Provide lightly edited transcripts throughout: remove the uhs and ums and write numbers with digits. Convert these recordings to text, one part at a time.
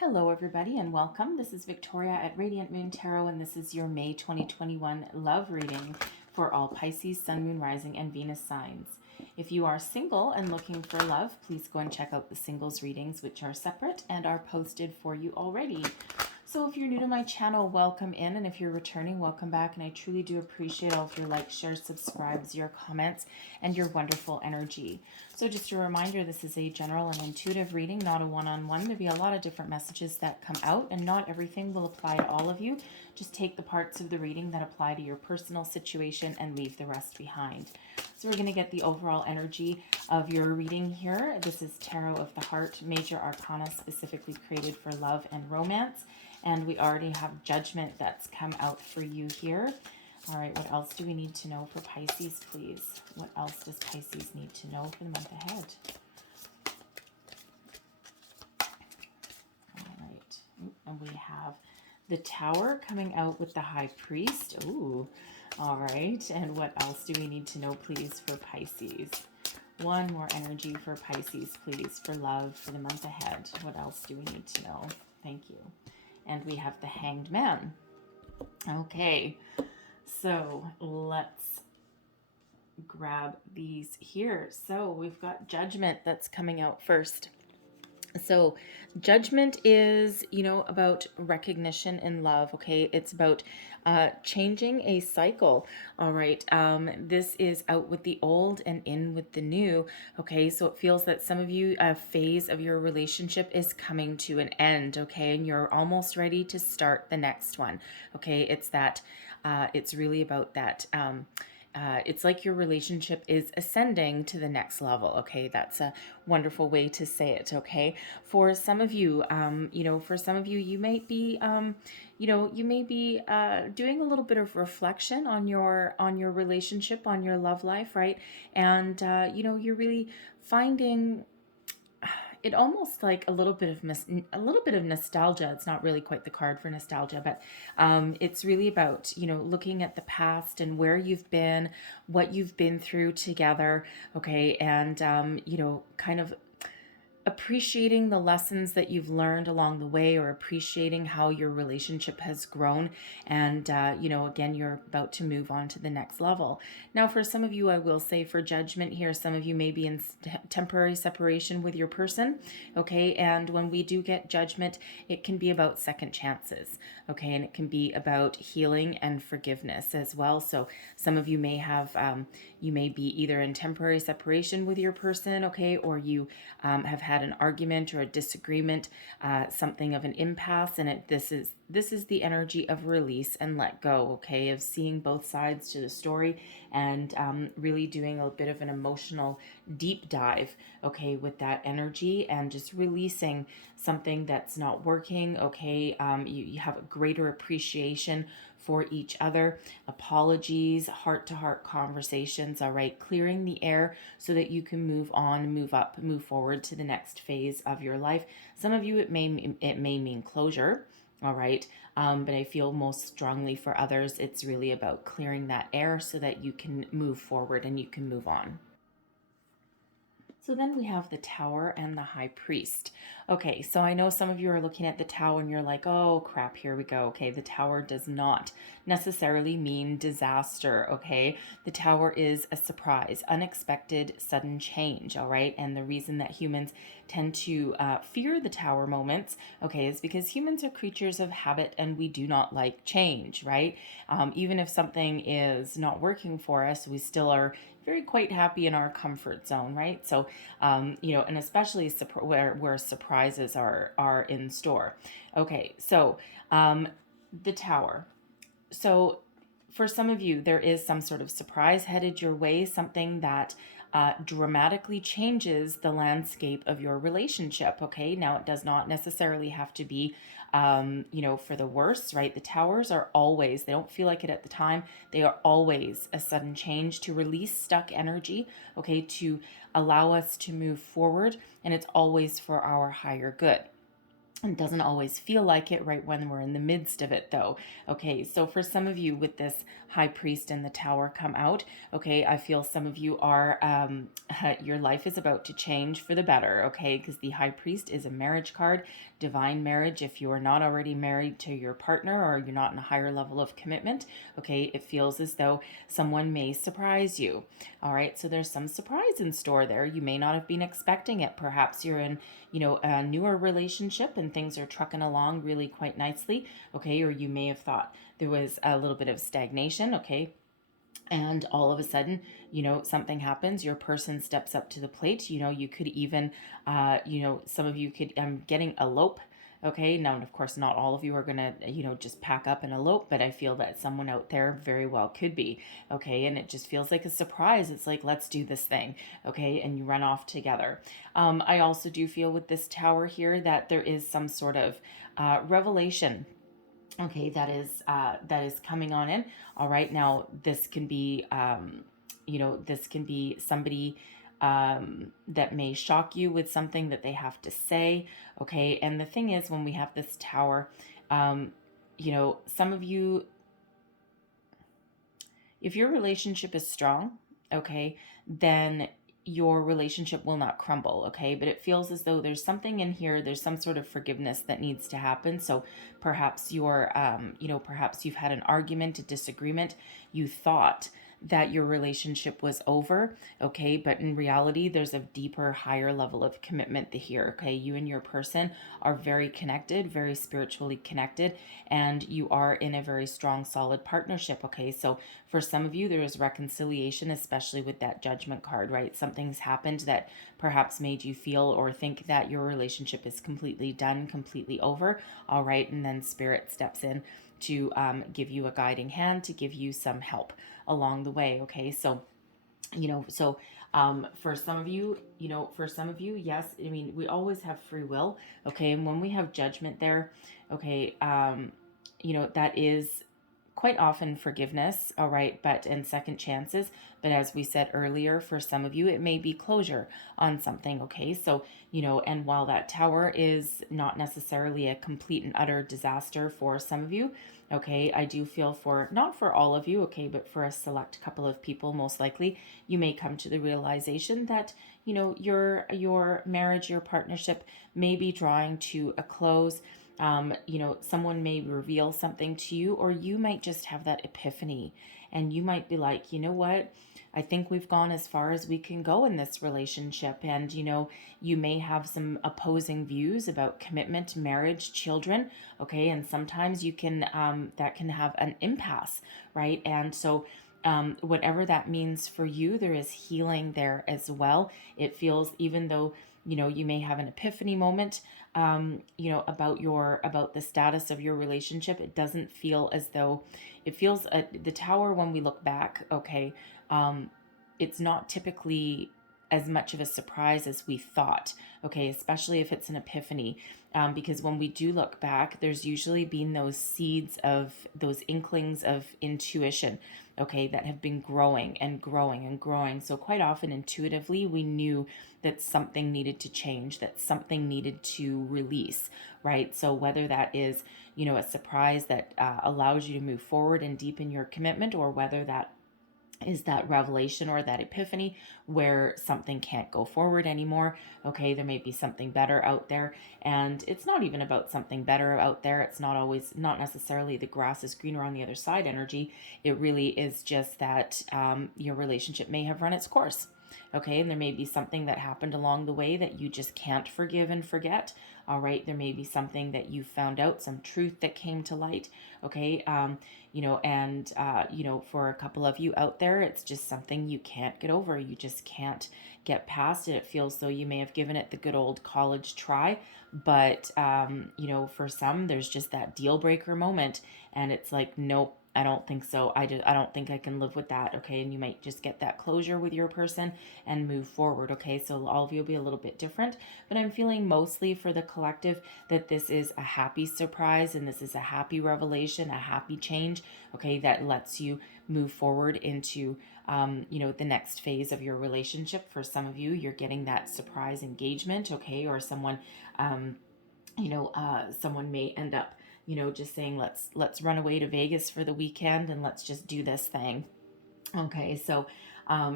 Hello, everybody, and welcome. This is Victoria at Radiant Moon Tarot, and this is your May 2021 love reading for all Pisces, Sun, Moon, Rising, and Venus signs. If you are single and looking for love, please go and check out the singles readings, which are separate and are posted for you already. So if you're new to my channel, welcome in, and if you're returning, welcome back, and I truly do appreciate all of your likes, shares, subscribes, your comments, and your wonderful energy. So just a reminder, this is a general and intuitive reading, not a one-on-one. There'll be a lot of different messages that come out, and not everything will apply to all of you. Just take the parts of the reading that apply to your personal situation and leave the rest behind. So we're going to get the overall energy of your reading here. This is Tarot of the Heart, Major Arcana, specifically created for love and romance. And we already have Judgment that's come out for you here. All right, what else do we need to know for Pisces, please? What else does Pisces need to know for the month ahead? All right, and we have the Tower coming out with the High Priest. Ooh, all right, and what else do we need to know, please, for Pisces? One more energy for Pisces, please, for love for the month ahead. What else do we need to know? Thank you. And we have the Hanged Man. Okay, so let's grab these here. So we've got Judgment that's coming out first. So Judgment is, about recognition in love, okay? It's about changing a cycle, all right? This is out with the old and in with the new, okay? So it feels that some of you, a phase of your relationship is coming to an end, okay? And you're almost ready to start the next one, okay? It's that, it's really about that, it's like your relationship is ascending to the next level. Okay, that's a wonderful way to say it. Okay, for some of you, you might be, doing a little bit of reflection on your relationship, on your love life, right? And you're really finding it almost like a little bit of nostalgia. It's not really quite the card for nostalgia, but it's really about looking at the past and where you've been, what you've been through together, okay, and kind of appreciating the lessons that you've learned along the way, or appreciating how your relationship has grown. And, again, you're about to move on to the next level. Now, for some of you, I will say for Judgment here, some of you may be in temporary separation with your person. Okay. And when we do get Judgment, it can be about second chances. Okay. And it can be about healing and forgiveness as well. So some of you may have, you may be either in temporary separation with your person. Okay. Or you have had an argument or a disagreement, something of an impasse, and this is the energy of release and let go, okay, of seeing both sides to the story, and really doing a bit of an emotional deep dive, okay, with that energy, and just releasing something that's not working, okay. You have a greater appreciation for each other, apologies, heart-to-heart conversations, all right, clearing the air so that you can move on, move up, move forward to the next phase of your life. Some of you, it may mean closure, all right, but I feel most strongly for others, it's really about clearing that air so that you can move forward and you can move on. So then we have the Tower and the High Priest. Okay, so I know some of you are looking at the Tower and you're like, oh crap, here we go. Okay, the Tower does not necessarily mean disaster, okay? The Tower is a surprise, unexpected, sudden change, all right? And the reason that humans tend to fear the Tower moments, okay, is because humans are creatures of habit and we do not like change, right? Even if something is not working for us, we still are very quite happy in our comfort zone, right? So, and especially where surprises are in store. Okay, so the Tower. So for some of you, there is some sort of surprise headed your way, something that dramatically changes the landscape of your relationship. Okay, now it does not necessarily have to be for the worse, right? The Towers are always, they don't feel like it at the time, they are always a sudden change to release stuck energy, okay, to allow us to move forward, and it's always for our higher good. It doesn't always feel like it right when we're in the midst of it, though. Okay, so for some of you with this high priest in the tower come out, okay, I feel some of you are, your life is about to change for the better, okay, because the high priest is a marriage card, divine marriage. If you are not already married to your partner or you're not in a higher level of commitment, okay, it feels as though someone may surprise you. All right, so there's some surprise in store there. You may not have been expecting it. Perhaps you're in, a newer relationship and things are trucking along really quite nicely, okay, or you may have thought there was a little bit of stagnation, okay, and all of a sudden, something happens, your person steps up to the plate. You could even, some of you could, getting elope. Okay, now, of course, not all of you are gonna, just pack up and elope, but I feel that someone out there very well could be. Okay, and it just feels like a surprise. It's like, let's do this thing. Okay, and you run off together. I also do feel with this tower here that there is some sort of revelation, okay, that is coming on in. All right, now this can be somebody that may shock you with something that they have to say. Okay, and the thing is, when we have this tower, some of you, if your relationship is strong, okay, then your relationship will not crumble, okay? But it feels as though there's something in here, there's some sort of forgiveness that needs to happen. So perhaps perhaps you've had an argument, a disagreement, you thought that your relationship was over, okay, but in reality there's a deeper, higher level of commitment here, okay? You and your person are very connected, very spiritually connected, and you are in a very strong, solid partnership, okay? So for some of you, there is reconciliation, especially with that judgment card, right? Something's happened that perhaps made you feel or think that your relationship is completely done, completely over, all right? And then spirit steps in to give you a guiding hand, to give you some help along the way, okay? So for some of you, yes, I mean, we always have free will, okay? And when we have judgment there, okay, that is quite often forgiveness, all right, and second chances. But as we said earlier, for some of you, it may be closure on something, okay? So, and while that tower is not necessarily a complete and utter disaster for some of you, okay, I do feel not for all of you, okay, but for a select couple of people, most likely, you may come to the realization that, your marriage, your partnership may be drawing to a close. Someone may reveal something to you, or you might just have that epiphany and you might be like, you know what? I think we've gone as far as we can go in this relationship. And, you may have some opposing views about commitment, marriage, children. Okay. And sometimes that can have an impasse, right? And so, whatever that means for you, there is healing there as well. It feels, even though, you may have an epiphany moment, about the status of your relationship, it doesn't feel as though it feels, the tower, when we look back, okay, it's not typically as much of a surprise as we thought, okay, especially if it's an epiphany, because when we do look back, there's usually been those seeds of those inklings of intuition, okay, that have been growing and growing and growing. So quite often intuitively, we knew that something needed to change, that something needed to release, right? So whether that is, a surprise that allows you to move forward and deepen your commitment, or whether that is that revelation or that epiphany where something can't go forward anymore. Okay, there may be something better out there. And it's not even about something better out there. It's not necessarily the grass is greener on the other side energy. It really is just that your relationship may have run its course. Okay, and there may be something that happened along the way that you just can't forgive and forget. All right, there may be something that you found out, some truth that came to light. Okay, for a couple of you out there, it's just something you can't get over. You just can't get past it. It feels though you may have given it the good old college try, but for some, there's just that deal breaker moment, and it's like, nope, I don't think so. I don't think I can live with that. Okay. And you might just get that closure with your person and move forward. Okay. So all of you will be a little bit different, but I'm feeling mostly for the collective that this is a happy surprise and this is a happy revelation, a happy change. Okay. That lets you move forward into, the next phase of your relationship. For some of you, you're getting that surprise engagement. Okay. Or someone, someone may end up, just saying, let's run away to Vegas for the weekend and let's just do this thing. Okay, so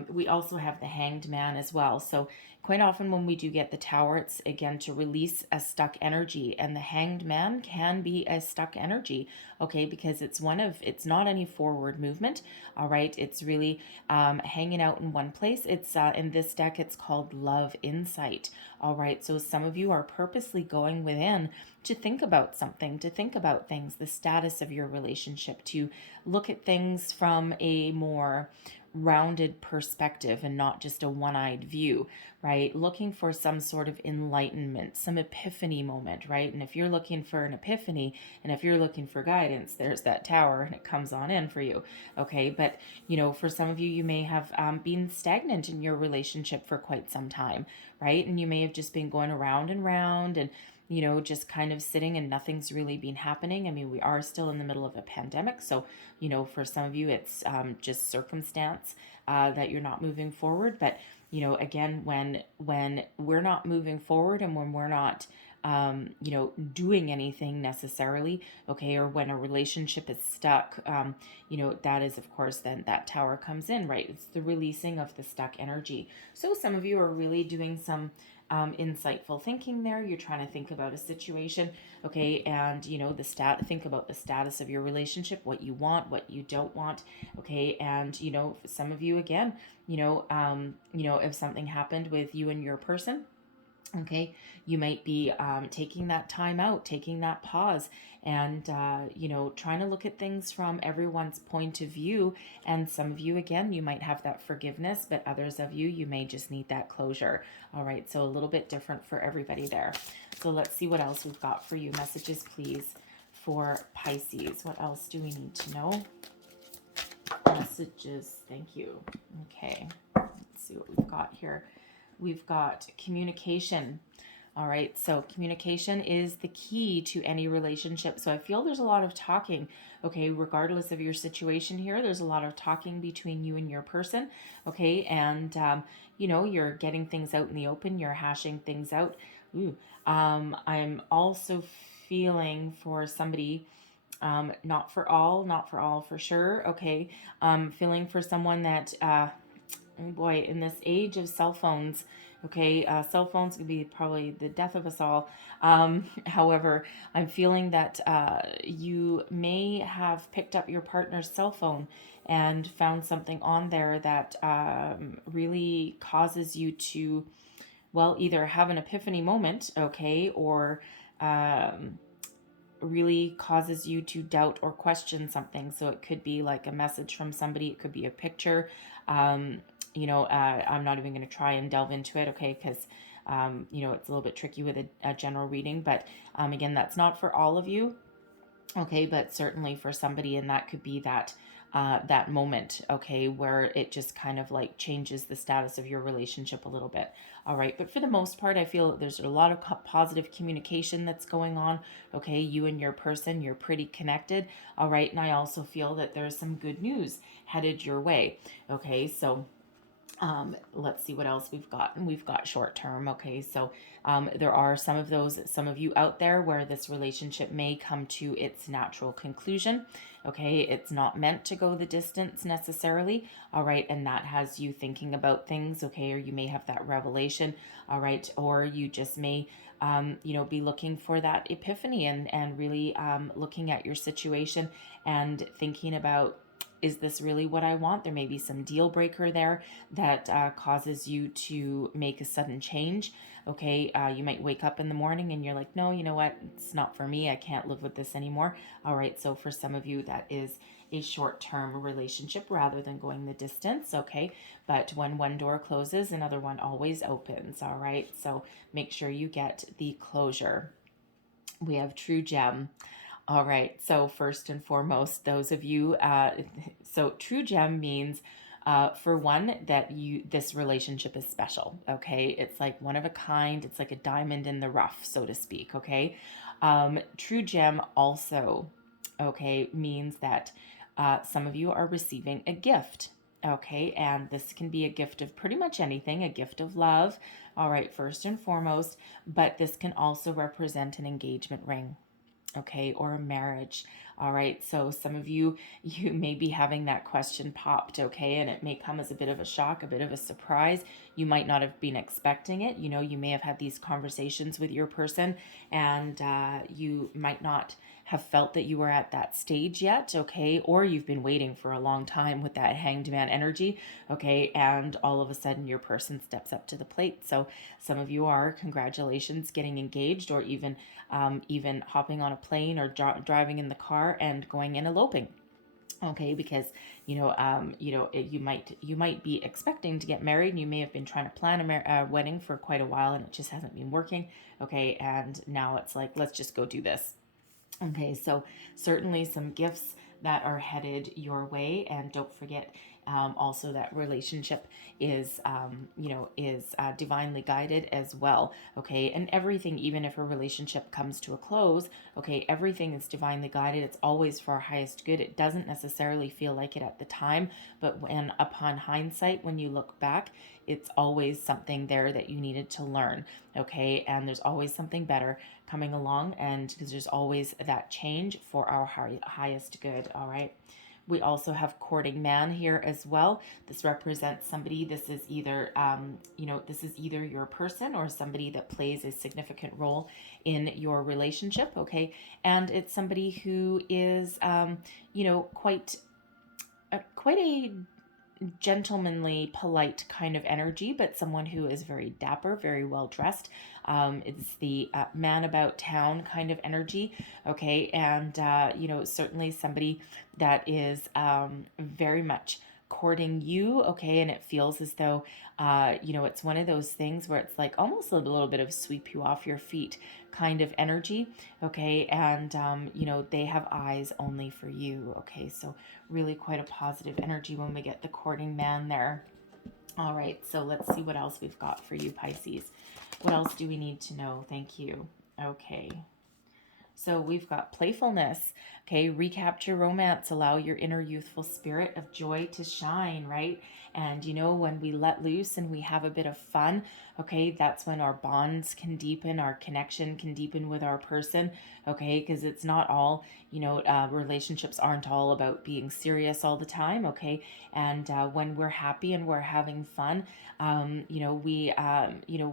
we also have the Hanged Man as well. So quite often when we do get the Tower, it's again to release a stuck energy, and the Hanged Man can be a stuck energy. Okay, because it's not any forward movement. All right, it's really hanging out in one place. It's in this deck, it's called Love Insight. All right, so some of you are purposely going within to think about something, to think about things, the status of your relationship, to look at things from a more rounded perspective and not just a one-eyed view, right? Looking for some sort of enlightenment, some epiphany moment, right? And if you're looking for an epiphany and if you're looking for guidance, there's that Tower and it comes on in for you. Okay, but for some of you, you may have been stagnant in your relationship for quite some time, right? And you may have just been going around and round and just kind of sitting and nothing's really been happening. I mean, we are still in the middle of a pandemic. So, for some of you, it's just circumstance that you're not moving forward. But, again, when we're not moving forward and when we're not, doing anything necessarily, okay, or when a relationship is stuck, that is, of course, then that Tower comes in, right? It's the releasing of the stuck energy. So some of you are really doing some insightful thinking there. You're trying to think about a situation, okay, and think about the status of your relationship, what you want, what you don't want, okay, and some of you again, if something happened with you and your person. Okay, you might be taking that time out, taking that pause, and trying to look at things from everyone's point of view. And some of you, again, you might have that forgiveness, but others of you, you may just need that closure. All right, so a little bit different for everybody there. So let's see what else we've got for you. Messages, please, for Pisces. What else do we need to know? Messages, thank you. Okay, let's see what we've got here. We've got communication. All right, so communication is the key to any relationship. So I feel there's a lot of talking, okay, regardless of your situation here. There's a lot of talking between you and your person, okay, and you're getting things out in the open. You're hashing things out. I'm also feeling for somebody, not for all for sure, okay. Feeling for someone that oh boy, in this age of cell phones, okay, cell phones could be probably the death of us all. However, I'm feeling that you may have picked up your partner's cell phone and found something on there that really causes you to, well, either have an epiphany moment, okay, or really causes you to doubt or question something. So it could be like a message from somebody, it could be a picture. I'm not even going to try and delve into it, okay, because it's a little bit tricky with a general reading. But again, that's not for all of you, okay, but certainly for somebody, and that could be that moment, okay, where it just kind of like changes the status of your relationship a little bit. All right, but for the most part, I feel there's a lot of positive communication that's going on, okay, you and your person, you're pretty connected. All right, and I also feel that there's some good news headed your way, okay. So let's see what else we've got. And we've got short term. Okay, so there are some of you out there where this relationship may come to its natural conclusion. Okay, it's not meant to go the distance necessarily. All right, and that has you thinking about things. Okay, or you may have that revelation. All right, or you just may be looking for that epiphany and really looking at your situation and thinking about, is this really what I want? There may be some deal breaker there that causes you to make a sudden change. Okay, you might wake up in the morning and you're like, no, you know what? It's not for me. I can't live with this anymore. All right, so for some of you, that is a short-term relationship rather than going the distance. Okay, but when one door closes, another one always opens. All right, so make sure you get the closure. We have True Gem. All right, so first and foremost, those of you, so True Gem means, for one, that this relationship is special, okay? It's like one of a kind. It's like a diamond in the rough, so to speak, okay? True Gem also, okay, means that some of you are receiving a gift, Okay, and this can be a gift of pretty much anything, a gift of love, all right, first and foremost, but this can also represent an engagement ring, okay, or a marriage. All right, so some of you may be having that question popped, okay, and it may come as a bit of a shock, a bit of a surprise. You might not have been expecting it. You know, you may have had these conversations with your person, and you might not have felt that you were at that stage yet, okay, or you've been waiting for a long time with that hanged man energy, okay, and all of a sudden your person steps up to the plate. So some of you are, congratulations, getting engaged, or even hopping on a plane or driving in the car and going and eloping, okay, because you might be expecting to get married, and you may have been trying to plan a wedding for quite a while, and it just hasn't been working, okay, and now it's like, let's just go do this. Okay, so certainly some gifts that are headed your way, and don't forget also that relationship is divinely guided as well. Okay, and everything, even if a relationship comes to a close, okay, everything is divinely guided. It's always for our highest good. It doesn't necessarily feel like it at the time, but when upon hindsight, when you look back, it's always something there that you needed to learn. Okay, and there's always something better coming along, and because there's always that change for our highest good. All right, we also have courting man here as well. This represents somebody. This is either this is either your person or somebody that plays a significant role in your relationship, okay, and it's somebody who is quite a gentlemanly, polite kind of energy, but someone who is very dapper, very well dressed. It's the man about town kind of energy, okay, and certainly somebody that is very much courting you, okay, and it feels as though it's one of those things where it's like almost a little bit of sweep you off your feet kind of energy, okay, and they have eyes only for you, okay, so really quite a positive energy when we get the courting man there. All right, so let's see what else we've got for you, Pisces. What else do we need to know? Thank you. Okay. So we've got playfulness, okay, recapture romance, allow your inner youthful spirit of joy to shine, right? And when we let loose and we have a bit of fun, okay, that's when our bonds can deepen, our connection can deepen with our person, okay, because it's not all, relationships aren't all about being serious all the time, okay, and when we're happy and we're having fun,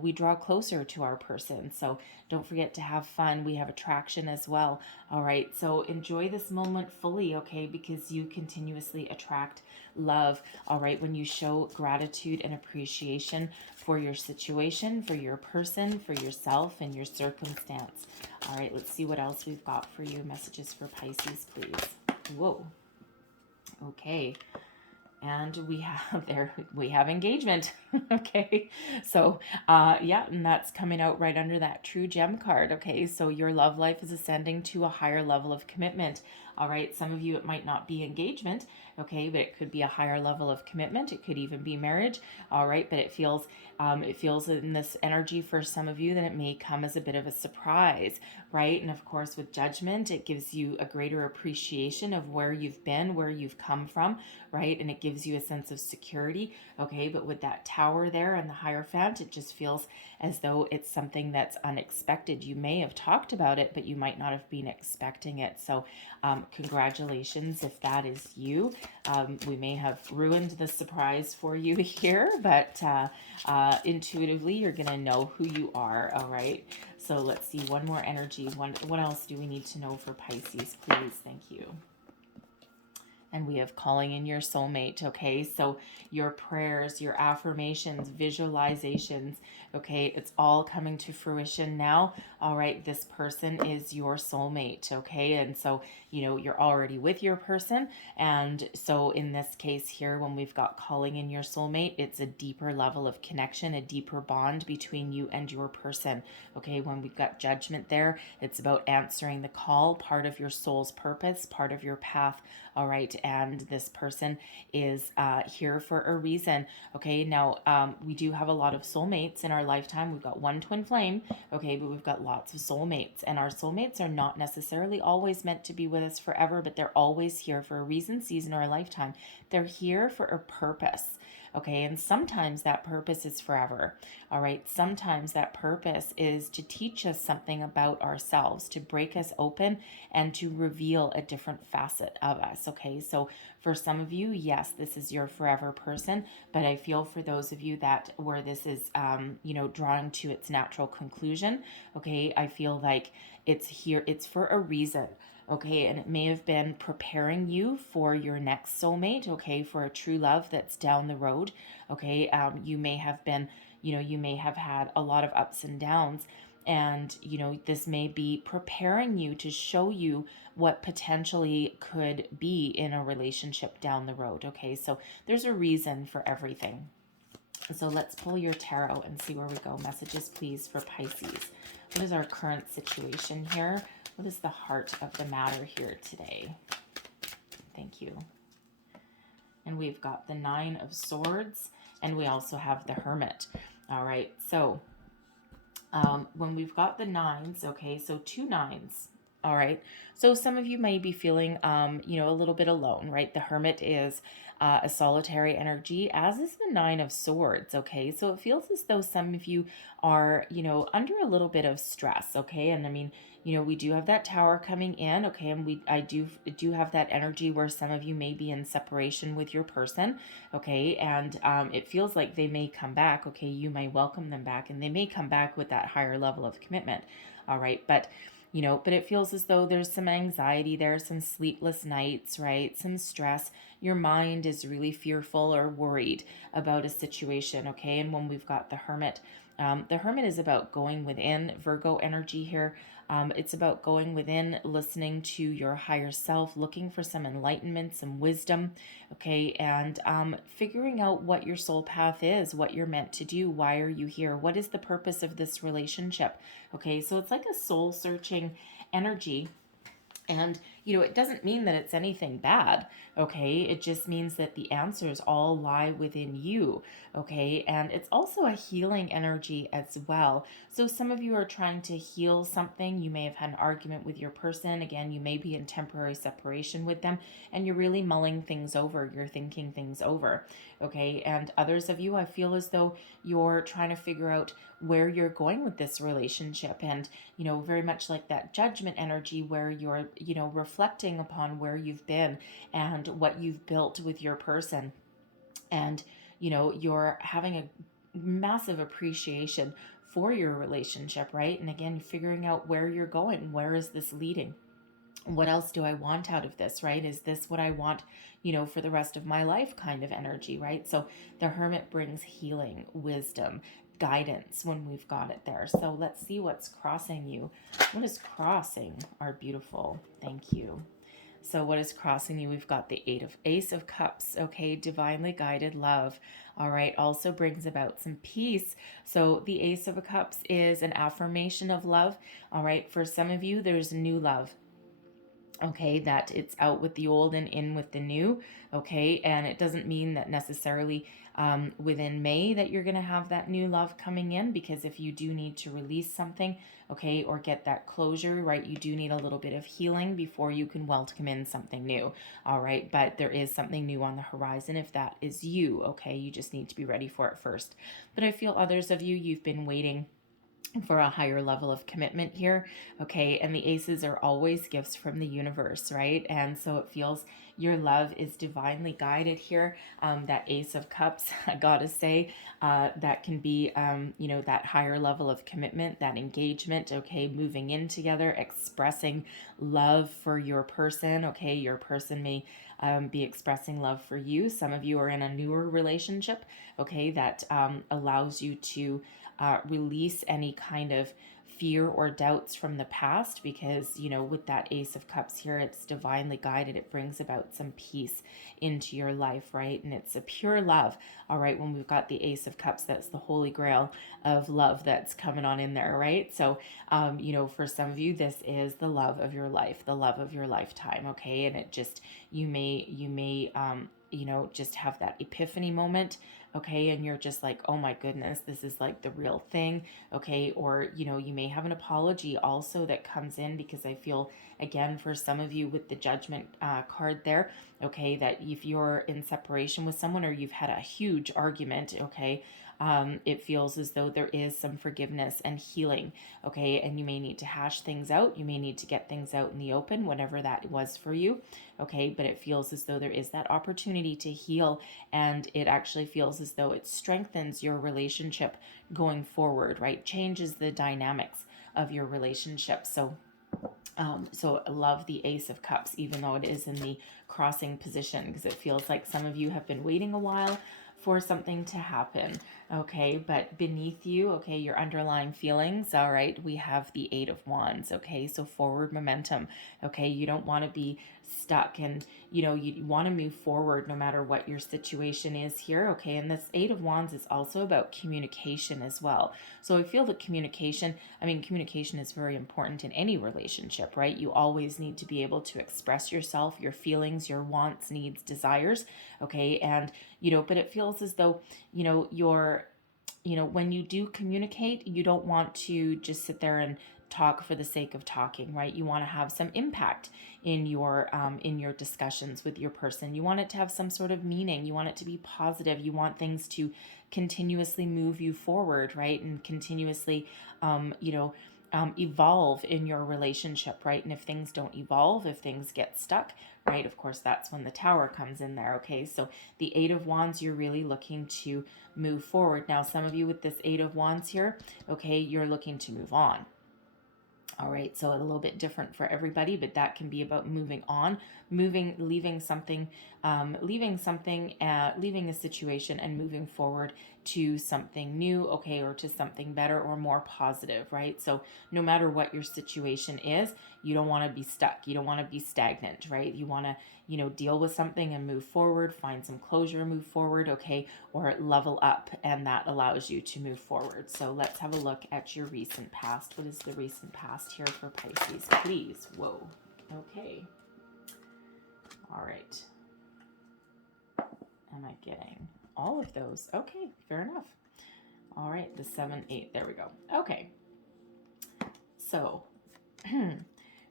we draw closer to our person. So don't forget to have fun. We have attraction as well. All right. So enjoy this moment fully, okay? Because you continuously attract love. All right. When you show gratitude and appreciation for your situation, for your person, for yourself, and your circumstance. All right. Let's see what else we've got for you. Messages for Pisces, please. Whoa. Okay. And we have engagement. Okay, so and that's coming out right under that true gem card. Okay, so your love life is ascending to a higher level of commitment. All right, some of you, it might not be engagement, okay, but it could be a higher level of commitment. It could even be marriage. All right, but it feels in this energy for some of you that it may come as a bit of a surprise, right? And of course, with judgment, it gives you a greater appreciation of where you've been, where you've come from, right? And it gives you a sense of security, okay? But with that tower there and the Hierophant, it just feels as though it's something that's unexpected. You may have talked about it, but you might not have been expecting it. So congratulations if that is you. We may have ruined the surprise for you here, but intuitively you're going to know who you are, all right? So let's see, one more energy. What else do we need to know for Pisces, please? Thank you. And we have calling in your soulmate, okay? So your prayers, your affirmations, visualizations, okay? It's all coming to fruition now. All right, this person is your soulmate, okay? And so, you're already with your person. And so in this case here, when we've got calling in your soulmate, it's a deeper level of connection, a deeper bond between you and your person, okay? When we've got judgment there, it's about answering the call, part of your soul's purpose, part of your path all right? And this person is here for a reason, okay? Now, we do have a lot of soulmates in our lifetime. We've got one twin flame, okay, but we've got lots of soulmates. And our soulmates are not necessarily always meant to be with us forever, but they're always here for a reason, season, or a lifetime. They're here for a purpose. Okay, and sometimes that purpose is forever. All right, sometimes that purpose is to teach us something about ourselves, to break us open and to reveal a different facet of us. Okay, so for some of you, yes, this is your forever person, but I feel for those of you that where this is, drawing to its natural conclusion. Okay, I feel like it's here, it's for a reason. Okay, and it may have been preparing you for your next soulmate, okay, for a true love that's down the road. Okay, you may have been, you may have had a lot of ups and downs, and this may be preparing you to show you what potentially could be in a relationship down the road. Okay, so there's a reason for everything. So let's pull your tarot and see where we go. Messages, please, for Pisces. What is our current situation here? What is the heart of the matter here today? Thank you. And we've got the Nine of Swords, and we also have the Hermit. All right, so when we've got the nines, okay, so two nines. All right, so some of you may be feeling, a little bit alone, right? The Hermit is a solitary energy, as is the Nine of Swords, okay? So it feels as though some of you are, under a little bit of stress, okay? And I mean, we do have that Tower coming in, okay? And I do have that energy where some of you may be in separation with your person, okay? And it feels like they may come back, okay? You may welcome them back, and they may come back with that higher level of commitment, all right? But it feels as though there's some anxiety there, some sleepless nights, right? Some stress. Your mind is really fearful or worried about a situation, okay? And when we've got the Hermit is about going within, Virgo energy here. It's about going within, listening to your higher self, looking for some enlightenment, some wisdom, okay? And figuring out what your soul path is, what you're meant to do, why are you here, what is the purpose of this relationship, okay? So it's like a soul searching energy. And, it doesn't mean that it's anything bad, okay? It just means that the answers all lie within you, okay? And it's also a healing energy as well. So some of you are trying to heal something. You may have had an argument with your person. Again, you may be in temporary separation with them, and you're really mulling things over. You're thinking things over, okay? And others of you, I feel as though you're trying to figure out where you're going with this relationship, and very much like that Judgment energy where you're reflecting upon where you've been and what you've built with your person, and you're having a massive appreciation for your relationship, right? And again, figuring out where you're going, where is this leading, what else do I want out of this, right? Is this what I want, for the rest of my life kind of energy, right? So the Hermit brings healing, wisdom, guidance when we've got it there. So let's see what's crossing you. What is crossing our beautiful? Thank you. So what is crossing you? We've got the Ace of Cups, okay? Divinely guided love, all right? Also brings about some peace. So the Ace of Cups is an affirmation of love, all right? For some of you, there's new love, okay, that it's out with the old and in with the new, okay? And it doesn't mean that necessarily within May that you're going to have that new love coming in, because if you do need to release something, okay, or get that closure, right, you do need a little bit of healing before you can welcome in something new, all right? But there is something new on the horizon if that is you, okay? You just need to be ready for it first. But I feel others of you, you've been waiting for a higher level of commitment here, okay? And the aces are always gifts from the universe, right? And so it feels your love is divinely guided here. That Ace of Cups, I gotta say, that can be, that higher level of commitment, that engagement, okay? Moving in together, expressing love for your person, okay? Your person may be expressing love for you. Some of you are in a newer relationship, okay, that allows you to release any kind of fear or doubts from the past, because, you know, with that Ace of Cups here, it's divinely guided. It brings about some peace into your life, right? And it's a pure love. All right, when we've got the Ace of Cups, that's the holy grail of love that's coming on in there, right? So, you know, for some of you, this is the love of your life, the love of your lifetime, okay? And it just, you may, you know, just have that epiphany moment, okay? And you're just like, oh my goodness, this is like the real thing, okay? Or, you know, you may have an apology also that comes in, because I feel, again, for some of you with the Judgment card there, okay, that if you're in separation with someone or you've had a huge argument, okay, it feels as though there is some forgiveness and healing, okay? And you may need to hash things out. You may need to get things out in the open, whatever that was for you, okay? But it feels as though there is that opportunity to heal, and it actually feels as though it strengthens your relationship going forward, right? Changes the dynamics of your relationship. So I love the Ace of Cups, even though it is in the crossing position, because it feels like some of you have been waiting a while for something to happen, okay? But beneath you, okay, your underlying feelings, all right, we have the Eight of Wands, okay? So forward momentum, okay? You don't want to be stuck, and, you know, you want to move forward no matter what your situation is here, okay? And this Eight of Wands is also about communication as well. So I feel that communication is very important in any relationship, right? You always need to be able to express yourself, your feelings, your wants, needs, desires, okay? And, you know, but it feels as though, you know, when you do communicate, you don't want to just sit there and talk for the sake of talking, right? You want to have some impact in your discussions with your person. You want it to have some sort of meaning. You want it to be positive. You want things to continuously move you forward, right? And continuously, evolve in your relationship, right? And if things don't evolve, if things get stuck, right, of course, that's when the Tower comes in there, okay? So the Eight of Wands, you're really looking to move forward. Now, some of you with this Eight of Wands here, okay, you're looking to move on. All right, so a little bit different for everybody, but that can be about moving on, leaving a situation and moving forward to something new, okay, or to something better or more positive, right? So no matter what your situation is, you don't want to be stuck. You don't want to be stagnant, right? You want to, deal with something and move forward, find some closure, move forward, okay, or level up, and that allows you to move forward. So let's have a look at your recent past. What is the recent past here for Pisces, please? Whoa. Okay. All right. Am I getting all of those? Okay, fair enough. All right, the 7, 8, there we go. Okay. So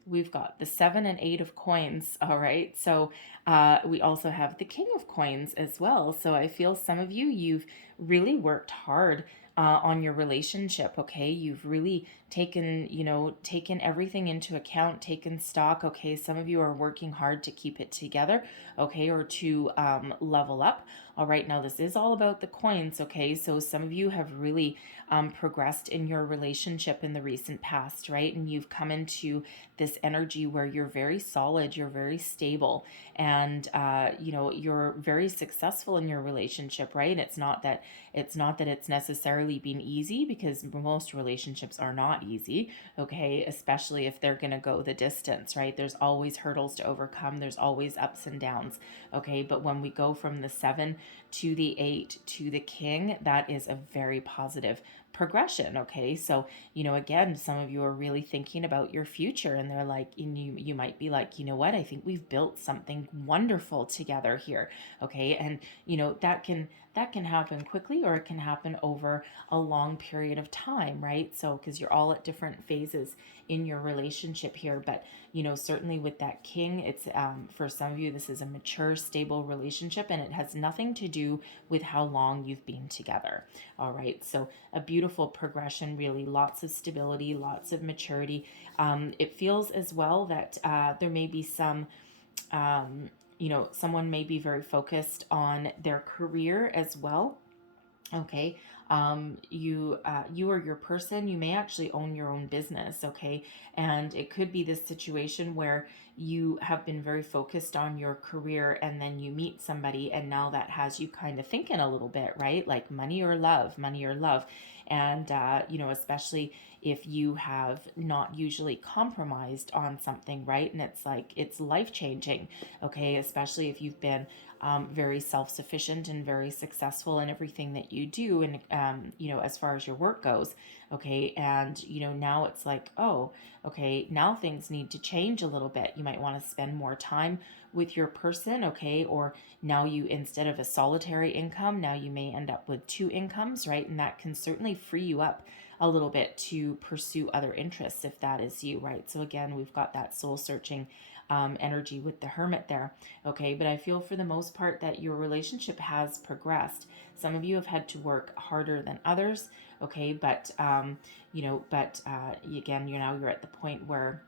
we've got the 7 and 8 of coins. All right. So we also have the King of Coins as well. So I feel some of you, you've really worked hard on your relationship. Okay. You've really taken everything into account, taken stock. Okay. Some of you are working hard to keep it together. Okay. Or to level up. All right. Now this is all about the coins. Okay. So some of you have really progressed in your relationship in the recent past, right? And you've come into this energy where you're very solid, you're very stable, and you're very successful in your relationship, right? It's not that it's necessarily been easy, because most relationships are not easy, okay? Especially if they're going to go the distance, right? There's always hurdles to overcome. There's always ups and downs, okay? But when we go from the 7 to the 8 to the King, that is a very positive progression, okay? So, again, some of you are really thinking about your future, and they're like, you might be like, you know what, I think we've built something wonderful together here, okay? And, that can happen quickly, or it can happen over a long period of time, right? So, because you're all at different phases in your relationship here, but, certainly with that King, it's, for some of you, this is a mature, stable relationship, and it has nothing to do with how long you've been together, all right? So a beautiful progression, really, lots of stability, lots of maturity. It feels as well that there may be some, someone may be very focused on their career as well. Okay. You or your person, you may actually own your own business. Okay. And it could be this situation where you have been very focused on your career, and then you meet somebody, and now that has you kind of thinking a little bit, right? Like money or love, And, especially if you have not usually compromised on something, right? And it's like, it's life changing, okay? Especially if you've been very self-sufficient and very successful in everything that you do. And, as far as your work goes, okay? And, now it's like, oh, okay, now things need to change a little bit. You might want to spend more time with your person, okay? Or now you, instead of a solitary income, now you may end up with two incomes, right? And that can certainly free you up a little bit to pursue other interests if that is you, right? So again, we've got that soul searching energy with the Hermit there, okay? But I feel for the most part that your relationship has progressed. Some of you have had to work harder than others, okay? But again, you're at the point where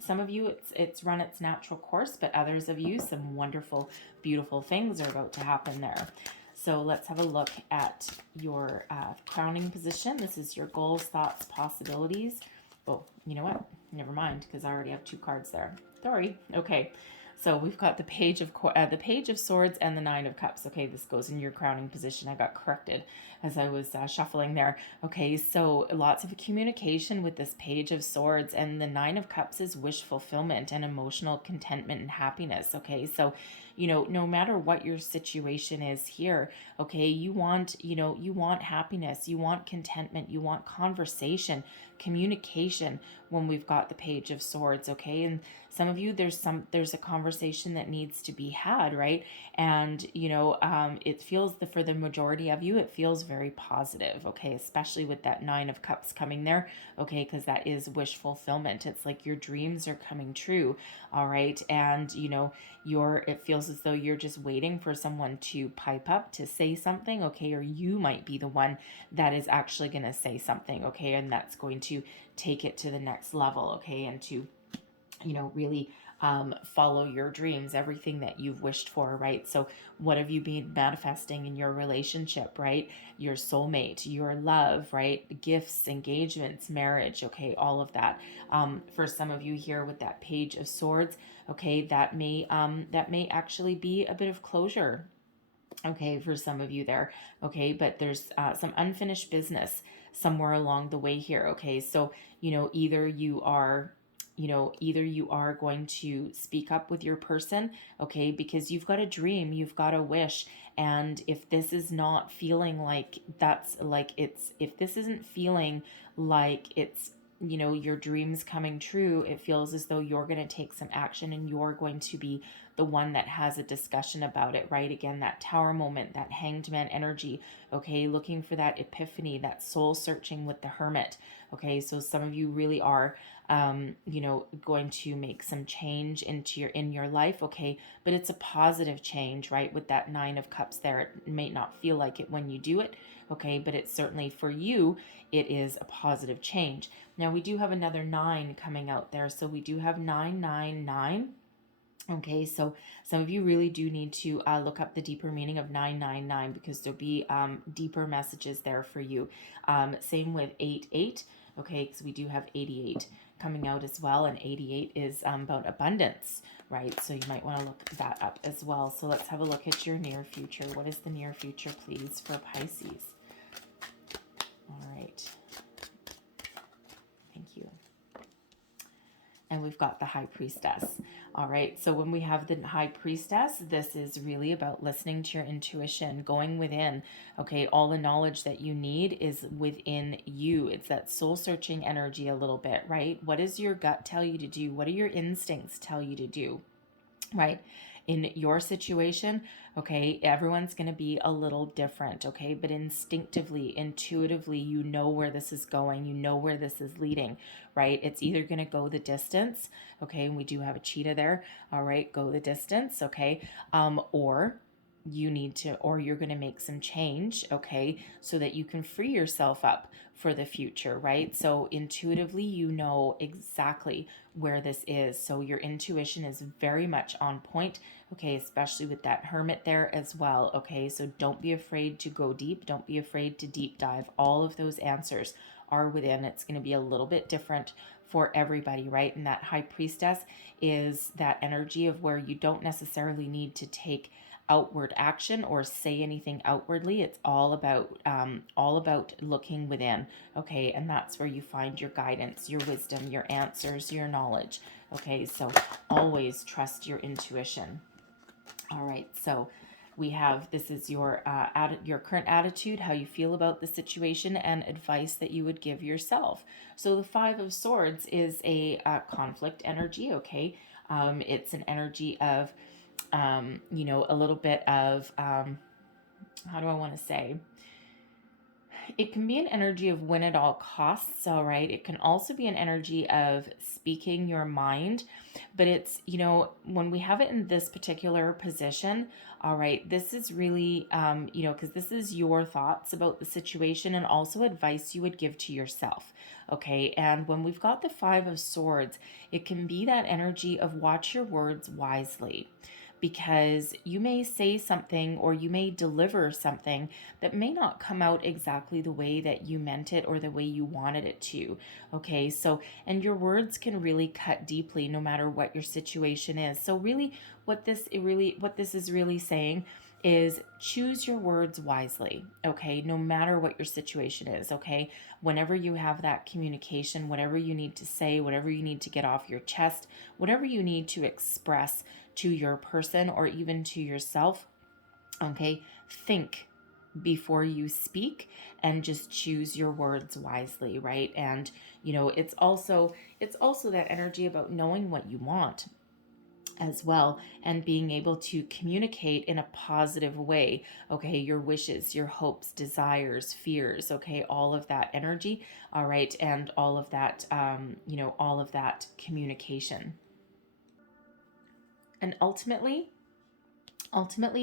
some of you it's run its natural course, but others of you, some wonderful, beautiful things are about to happen there. So let's have a look at your crowning position. This is your goals, thoughts, possibilities. Oh, you know what? Never mind, because I already have two cards there. Sorry. Okay. So we've got the Page of Swords and the Nine of Cups. Okay, this goes in your crowning position. I got corrected as I was shuffling there. Okay, so lots of communication with this Page of Swords, and the Nine of Cups is wish fulfillment and emotional contentment and happiness. Okay, so no matter what your situation is here, okay, you want happiness, you want contentment, you want conversation, communication when we've got the Page of Swords, okay? And some of you, there's a conversation that needs to be had, right? And it feels, for the majority of you, it feels very positive, okay? Especially with that Nine of Cups coming there, okay? Because that is wish fulfillment. It's like your dreams are coming true, all right? And it feels as though you're just waiting for someone to pipe up to say something, okay? Or you might be the one that is actually going to say something, okay? And that's going to take it to the next level, okay? And to really follow your dreams, everything that you've wished for, right? So what have you been manifesting in your relationship, right? Your soulmate, your love, right? Gifts, engagements, marriage, okay? All of that. For some of you here with that Page of Swords, okay, that may actually be a bit of closure, okay, for some of you there, okay? But there's some unfinished business somewhere along the way here, okay? So either you are going to speak up with your person, okay, because you've got a dream, you've got a wish, and if this is not feeling like if this isn't feeling like it's your dreams coming true, it feels as though you're going to take some action and you're going to be the one that has a discussion about it, right? Again, that Tower moment, that Hanged Man energy, okay, looking for that epiphany, that soul searching with the Hermit, okay? So some of you really are going to make some change in your life, okay? But it's a positive change, right? With that Nine of Cups there, it may not feel like it when you do it, okay? But it's certainly, for you, it is a positive change. Now we do have another 9 coming out there, so we do have 999. Okay, so some of you really do need to look up the deeper meaning of 999, because there'll be deeper messages there for you. Same with 88, okay, because we do have 88 coming out as well, and 88 is about abundance, right? So you might want to look that up as well. So let's have a look at your near future. What is the near future, please, for Pisces? All right. Thank you. And we've got the High Priestess. All right, so when we have the High Priestess, this is really about listening to your intuition, going within, okay? All the knowledge that you need is within you. It's that soul-searching energy a little bit, right? What does your gut tell you to do? What do your instincts tell you to do, right? In your situation, okay, everyone's going to be a little different, okay? But instinctively, intuitively, you know where this is going. You know where this is leading, right? It's either going to go the distance, okay? And we do have a cheetah there. All right, go the distance, okay? Or you're going to make some change, okay? So that you can free yourself up for the future, right? So intuitively, you know exactly where this is. So your intuition is very much on point, okay? Especially with that Hermit there as well, okay? So don't be afraid to go deep. Don't be afraid to deep dive. All of those answers are within. It's going to be a little bit different for everybody, right? And that High Priestess is that energy of where you don't necessarily need to take outward action or say anything outwardly. It's all about looking within. Okay, and that's where you find your guidance, your wisdom, your answers, your knowledge. Okay, so always trust your intuition. All right, so we have, this is your your current attitude, how you feel about the situation, and advice that you would give yourself. So the Five of Swords is a conflict energy. Okay, it's an energy of a little bit of how do I want to say? It can be an energy of win at all costs, all right? It can also be an energy of speaking your mind, but it's, when we have it in this particular position, all right, this is really, because this is your thoughts about the situation and also advice you would give to yourself, okay? And when we've got the Five of Swords, it can be that energy of watch your words wisely, because you may say something or you may deliver something that may not come out exactly the way that you meant it or the way you wanted it to. Okay, so, and your words can really cut deeply no matter what your situation is. So really what this is really saying is choose your words wisely, okay, no matter what your situation is. Okay, whenever you have that communication, whatever you need to say, whatever you need to get off your chest, whatever you need to express to your person or even to yourself, okay, think before you speak and just choose your words wisely, right? And it's also that energy about knowing what you want as well, and being able to communicate in a positive way, okay, your wishes, your hopes, desires, fears, okay, all of that energy, all right, and all of that all of that communication. And ultimately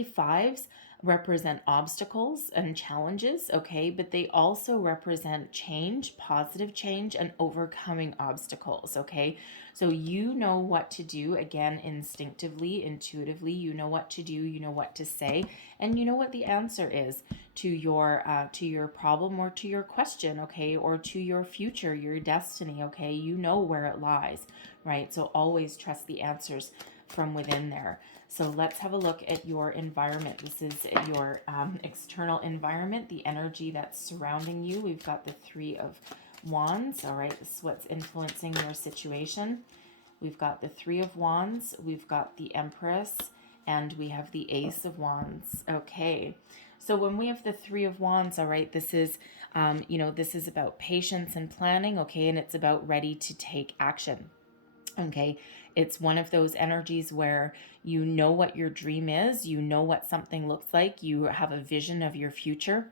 fives represent obstacles and challenges, okay, but they also represent change, positive change, and overcoming obstacles, okay? So you know what to do, again, instinctively, intuitively, you know what to do, you know what to say, and you know what the answer is to your problem or to your question, okay, or to your future, your destiny, okay? You know where it lies, right? So always trust the answers from within there. So let's have a look at your environment. This is your external environment, the energy that's surrounding you. We've got the Three of Wands. All right, this is what's influencing your situation. We've got the Three of Wands. We've got the Empress. And we have the Ace of Wands. Okay. So when we have the Three of Wands, all right, this is, this is about patience and planning, okay, and it's about ready to take action. Okay, it's one of those energies where you know what your dream is, you know what something looks like, you have a vision of your future,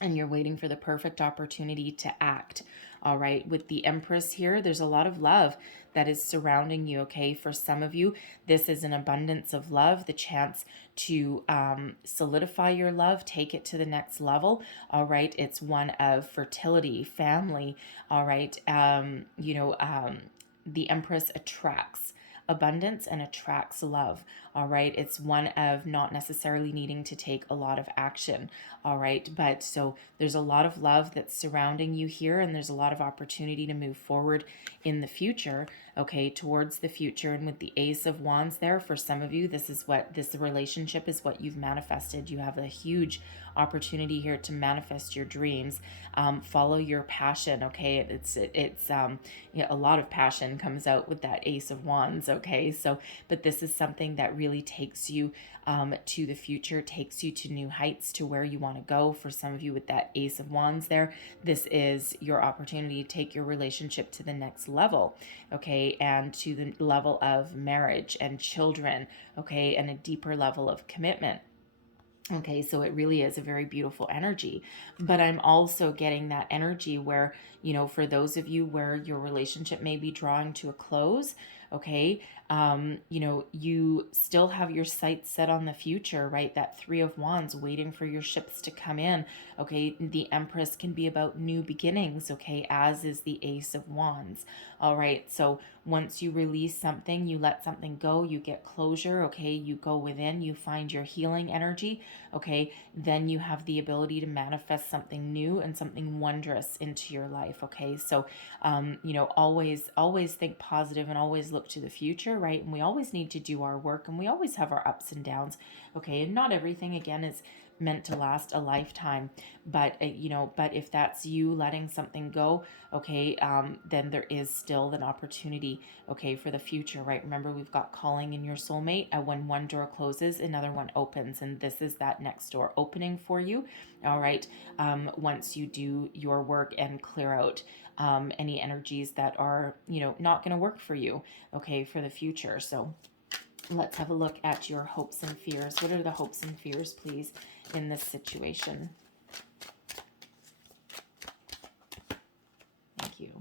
and you're waiting for the perfect opportunity to act. All right, with the Empress here, there's a lot of love that is surrounding you. Okay, for some of you, this is an abundance of love, the chance to solidify your love, take it to the next level. All right, it's one of fertility, family. All right, the Empress attracts abundance and attracts love. All right, it's one of not necessarily needing to take a lot of action. All right, but so there's a lot of love that's surrounding you here, and there's a lot of opportunity to move forward in the future, okay, towards the future. And with the Ace of Wands there, for some of you, this relationship is what you've manifested. You have a huge opportunity here to manifest your dreams. Follow your passion, okay? It's a lot of passion comes out with that Ace of Wands, okay? So, but this is something that really takes you to the future, takes you to new heights, to where you want to go. For some of you with that Ace of Wands there, this is your opportunity to take your relationship to the next level, okay? And to the level of marriage and children, okay? And a deeper level of commitment. Okay, so it really is a very beautiful energy. But I'm also getting that energy where, for those of you where your relationship may be drawing to a close, okay, you still have your sights set on the future, right? That Three of Wands, waiting for your ships to come in, okay? The Empress can be about new beginnings, okay, as is the Ace of Wands, All right. So once you release something, you let something go, you get closure. Okay. You go within, you find your healing energy. Okay. Then you have the ability to manifest something new and something wondrous into your life. Okay. So, always think positive and always look to the future, right? And we always need to do our work, and we always have our ups and downs. Okay. And not everything, again, is meant to last a lifetime, but if that's you letting something go, okay, then there is still an opportunity, okay, for the future, right? Remember, we've got calling in your soulmate. When one door closes, another one opens, and this is that next door opening for you. All right. Once you do your work and clear out any energies that are, not going to work for you, okay, for the future. So let's have a look at your hopes and fears. What are the hopes and fears, please, in this situation? Thank you.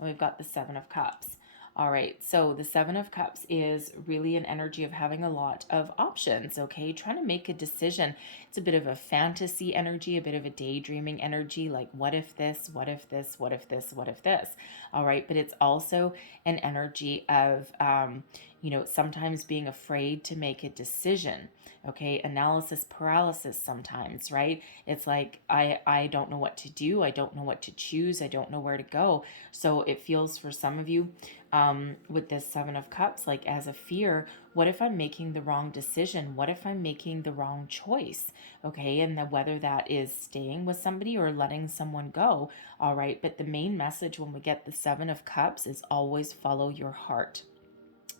And we've got the Seven of Cups. All right, so the Seven of Cups is really an energy of having a lot of options, okay? Trying to make a decision. It's a bit of a fantasy energy, a bit of a daydreaming energy, like what if this, what if this, what if this, what if this? All right, but it's also an energy of, sometimes being afraid to make a decision, okay? Analysis paralysis sometimes, right? It's like, I don't know what to do. I don't know what to choose. I don't know where to go. So it feels for some of you, with this Seven of Cups, like as a fear, what if I'm making the wrong decision? What if I'm making the wrong choice? Okay, and whether that is staying with somebody or letting someone go. All right, but the main message when we get the Seven of Cups is always follow your heart.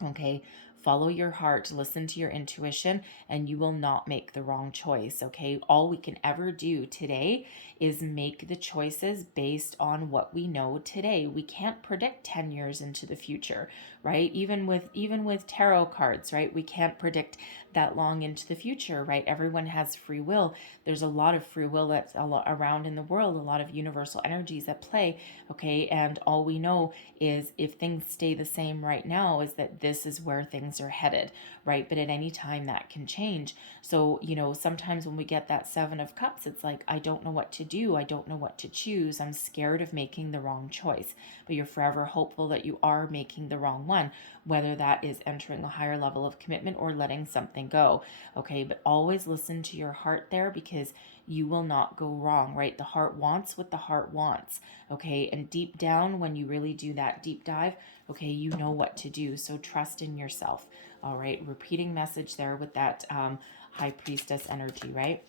Okay, follow your heart, listen to your intuition, and you will not make the wrong choice. Okay, all we can ever do today is make the choices based on what we know today. We can't predict 10 years into the future, right? Even with tarot cards, right? We can't predict that long into the future, right? Everyone has free will. There's a lot of free will that's around in the world, a lot of universal energies at play, okay? And all we know is if things stay the same right now, is that this is where things are headed, right? But at any time that can change. So, sometimes when we get that Seven of Cups, it's like, I don't know what to do. I don't know what to choose. I'm scared of making the wrong choice. But you're forever hopeful that you are making the wrong one, whether that is entering a higher level of commitment or letting something go. Okay, but always listen to your heart there, because you will not go wrong, right? The heart wants what the heart wants. Okay, and deep down, when you really do that deep dive, okay, you know what to do. So trust in yourself. All right, repeating message there with that High Priestess energy, right?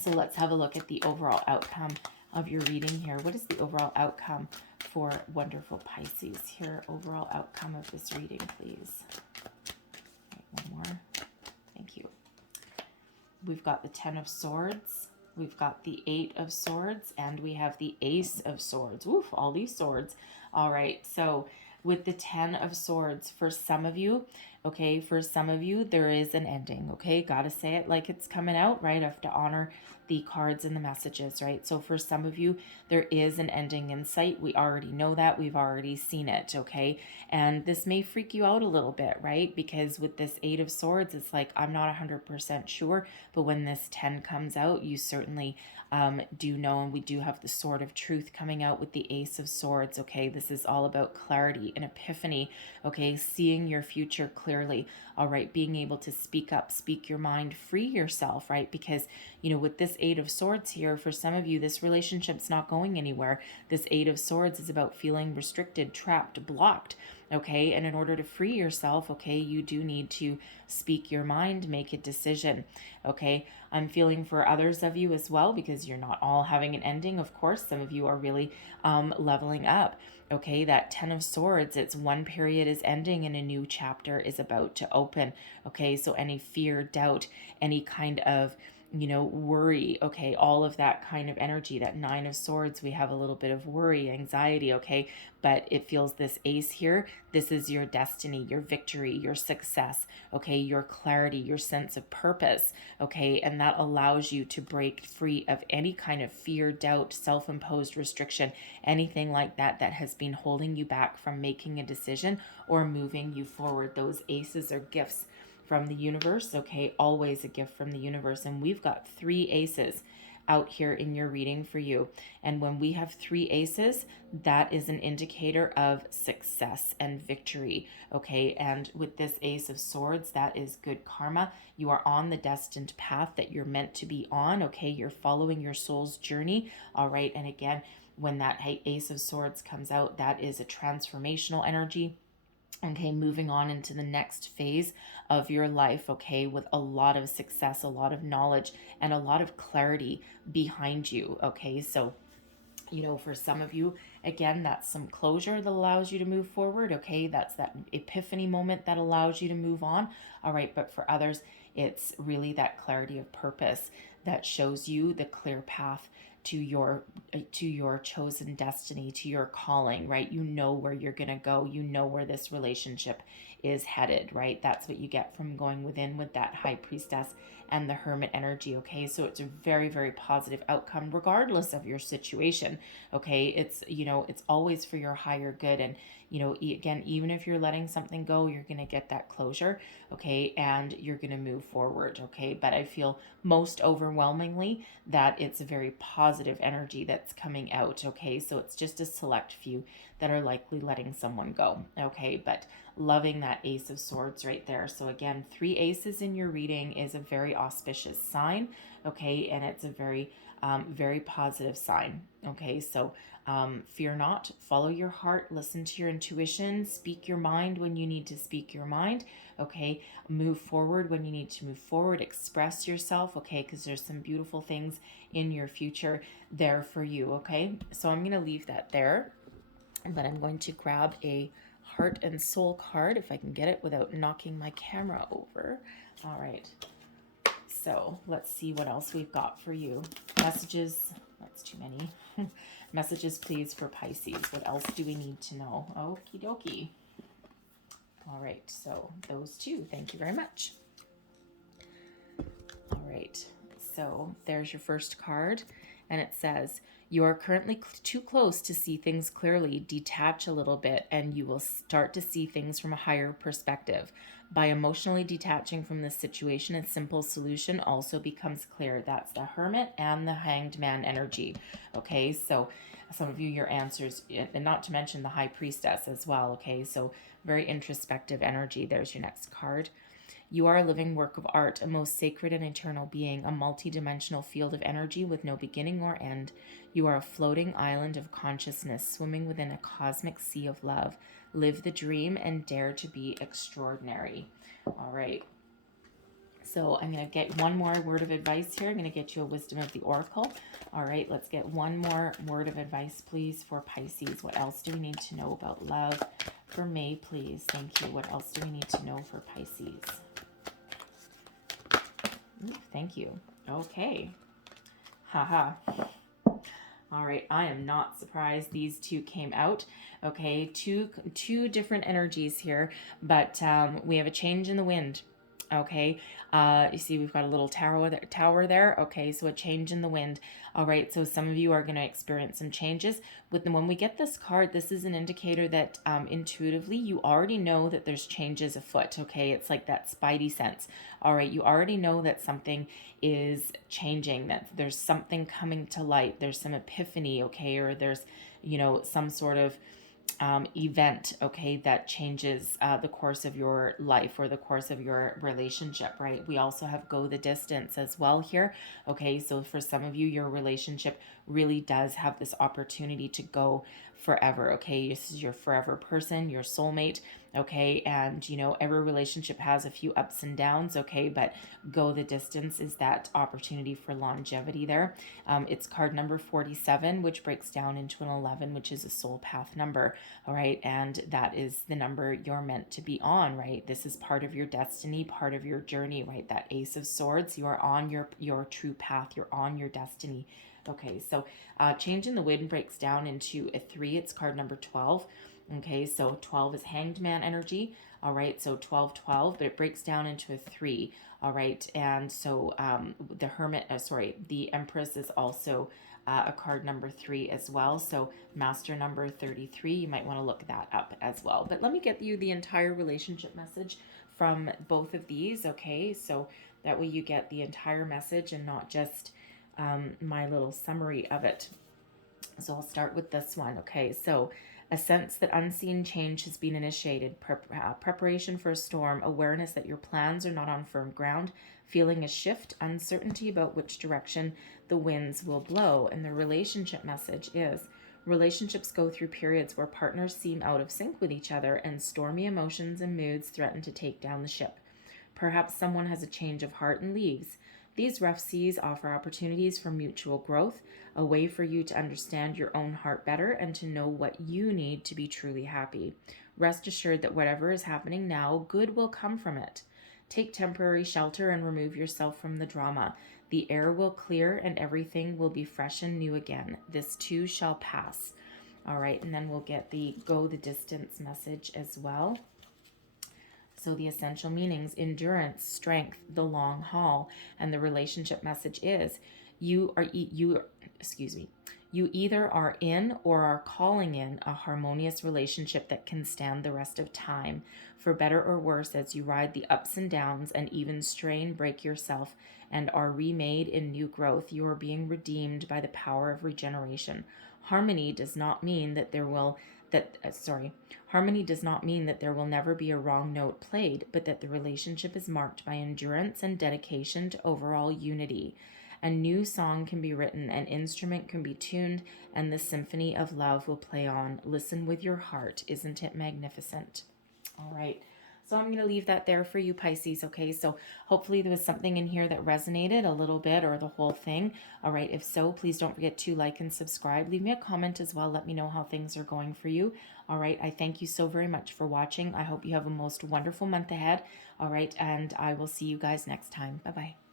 So let's have a look at the overall outcome of your reading here. What is the overall outcome for wonderful Pisces here? Overall outcome of this reading, please. Right, one more. Thank you. We've got the Ten of Swords. We've got the Eight of Swords, and we have the Ace of Swords. Oof, all these swords. All right, so with the Ten of Swords, for some of you, okay, there is an ending, okay? Gotta say it like it's coming out, right? I have to honor the cards and the messages, right? So for some of you, there is an ending in sight. We already know that. We've already seen it, okay? And this may freak you out a little bit, right? Because with this Eight of Swords, it's like, I'm not 100% sure, but when this 10 comes out, you certainly do know, and we do have the Sword of Truth coming out with the Ace of Swords, okay? This is all about clarity and epiphany, okay? Seeing your future clearly, all right? Being able to speak up, speak your mind, free yourself, right? Because, with this Eight of Swords here, for some of you, this relationship's not going anywhere. This Eight of Swords is about feeling restricted, trapped, blocked, okay? And in order to free yourself, okay, you do need to speak your mind, make a decision, okay? I'm feeling for others of you as well, because you're not all having an ending. Of course, some of you are really leveling up, okay? That Ten of Swords, it's one period is ending and a new chapter is about to open, okay? So any fear, doubt, any kind of worry, okay, all of that kind of energy. That Nine of Swords, we have a little bit of worry, anxiety, okay, but it feels this Ace here, this is your destiny, your victory, your success, okay, your clarity, your sense of purpose, okay, and that allows you to break free of any kind of fear, doubt, self-imposed restriction, anything like that that has been holding you back from making a decision or moving you forward. Those aces are gifts from the universe, okay? Always a gift from the universe. And we've got 3 aces out here in your reading for you. And when we have 3 aces, that is an indicator of success and victory. Okay, and with this Ace of Swords, that is good karma. You are on the destined path that you're meant to be on. Okay, you're following your soul's journey. All right, and again, when that Ace of Swords comes out, that is a transformational energy. Okay, moving on into the next phase of your life, okay, with a lot of success, a lot of knowledge, and a lot of clarity behind you. Okay, so for some of you, again, that's some closure that allows you to move forward. Okay, that's that epiphany moment that allows you to move on. All right, but for others, it's really that clarity of purpose that shows you the clear path to your chosen destiny, to your calling, right? You know where you're going to go. You know where this relationship is headed, right? That's what you get from going within with that High Priestess and the Hermit energy. Okay, so it's a very, very positive outcome regardless of your situation. Okay, it's always for your higher good. And again, even if you're letting something go, you're going to get that closure. Okay, and you're going to move forward. Okay, but I feel most overwhelmingly that it's a very positive energy that's coming out. Okay, so it's just a select few that are likely letting someone go. Okay, but loving that Ace of Swords right there. So again, 3 aces in your reading is a very auspicious sign. Okay, and it's a very very positive sign. Okay, so fear not, follow your heart, listen to your intuition, speak your mind when you need to speak your mind. Okay, move forward when you need to move forward, express yourself. Okay, because there's some beautiful things in your future there for you. Okay, so I'm going to leave that there, but I'm going to grab a heart and soul card if I can get it without knocking my camera over. All right, so let's see what else we've got for you. Messages, that's too many. Messages, please, for Pisces. What else do we need to know? Okie dokie. All right, so those two. Thank you very much. All right, so there's your first card, and it says, you are currently too close to see things clearly. Detach a little bit, and you will start to see things from a higher perspective. By emotionally detaching from this situation, a simple solution also becomes clear. That's the Hermit and the Hanged Man energy. Okay, so some of you, your answers, and not to mention the High Priestess as well. Okay, so very introspective energy. There's your next card. You are a living work of art, a most sacred and eternal being, a multi-dimensional field of energy with no beginning or end. You are a floating island of consciousness, swimming within a cosmic sea of love. Live the dream and dare to be extraordinary. All right. So I'm going to get one more word of advice here. I'm going to get you a wisdom of the oracle. All right, let's get one more word of advice, please, for Pisces. What else do we need to know about love for May, please? Thank you. What else do we need to know for Pisces? Ooh, thank you. Okay. Haha. All right, I am not surprised these two came out. Okay, two different energies here, but we have a change in the wind. Okay, you see we've got a little tower there. Okay, so a change in the wind. All right, so some of you are going to experience some changes. When we get this card, this is an indicator that intuitively you already know that there's changes afoot. Okay, it's like that spidey sense. All right, you already know that something is changing, that there's something coming to light. There's some epiphany, okay, or there's some sort of event, okay, that changes the course of your life or the course of your relationship, right? We also have go the distance as well here. Okay, so for some of you, your relationship really does have this opportunity to go forever. Okay, this is your forever person, your soulmate. Okay, and every relationship has a few ups and downs. Okay, but go the distance is that opportunity for longevity there. It's card number 47, which breaks down into an 11, which is a soul path number. All right, and that is the number you're meant to be on, right? This is part of your destiny, part of your journey, right? That Ace of Swords, you are on your true path, you're on your destiny. Okay, so change in the wind breaks down into a 3. It's card number 12. Okay, so 12 is Hanged Man energy. All right, so 12, 12, but it breaks down into a 3. All right, and so the Hermit, the Empress is also a card number 3 as well. So master number 33, you might want to look that up as well. But let me get you the entire relationship message from both of these. Okay, so that way you get the entire message and not just my little summary of it. So I'll start with this one. Okay, so a sense that unseen change has been initiated, preparation for a storm, awareness that your plans are not on firm ground, feeling a shift, uncertainty about which direction the winds will blow. And the relationship message is relationships go through periods where partners seem out of sync with each other and stormy emotions and moods threaten to take down the ship. Perhaps someone has a change of heart and leaves. These rough seas offer opportunities for mutual growth, a way for you to understand your own heart better and to know what you need to be truly happy. Rest assured that whatever is happening now, good will come from it. Take temporary shelter and remove yourself from the drama. The air will clear and everything will be fresh and new again. This too shall pass. All right, and then we'll get the go the distance message as well. So the essential meanings: endurance, strength, the long haul, and the relationship message is you either are in or are calling in a harmonious relationship that can stand the rest of time, for better or worse, as you ride the ups and downs and even strain, break yourself, and are remade in new growth. You are being redeemed by the power of regeneration. Harmony does not mean that there will Harmony does not mean that there will never be a wrong note played, but that the relationship is marked by endurance and dedication to overall unity. A new song can be written, an instrument can be tuned, and the symphony of love will play on. Listen with your heart. Isn't it magnificent? All right. So I'm going to leave that there for you, Pisces. Okay, so hopefully there was something in here that resonated a little bit or the whole thing. All right, if so, please don't forget to like and subscribe. Leave me a comment as well. Let me know how things are going for you. All right, I thank you so very much for watching. I hope you have a most wonderful month ahead. All right, and I will see you guys next time. Bye-bye.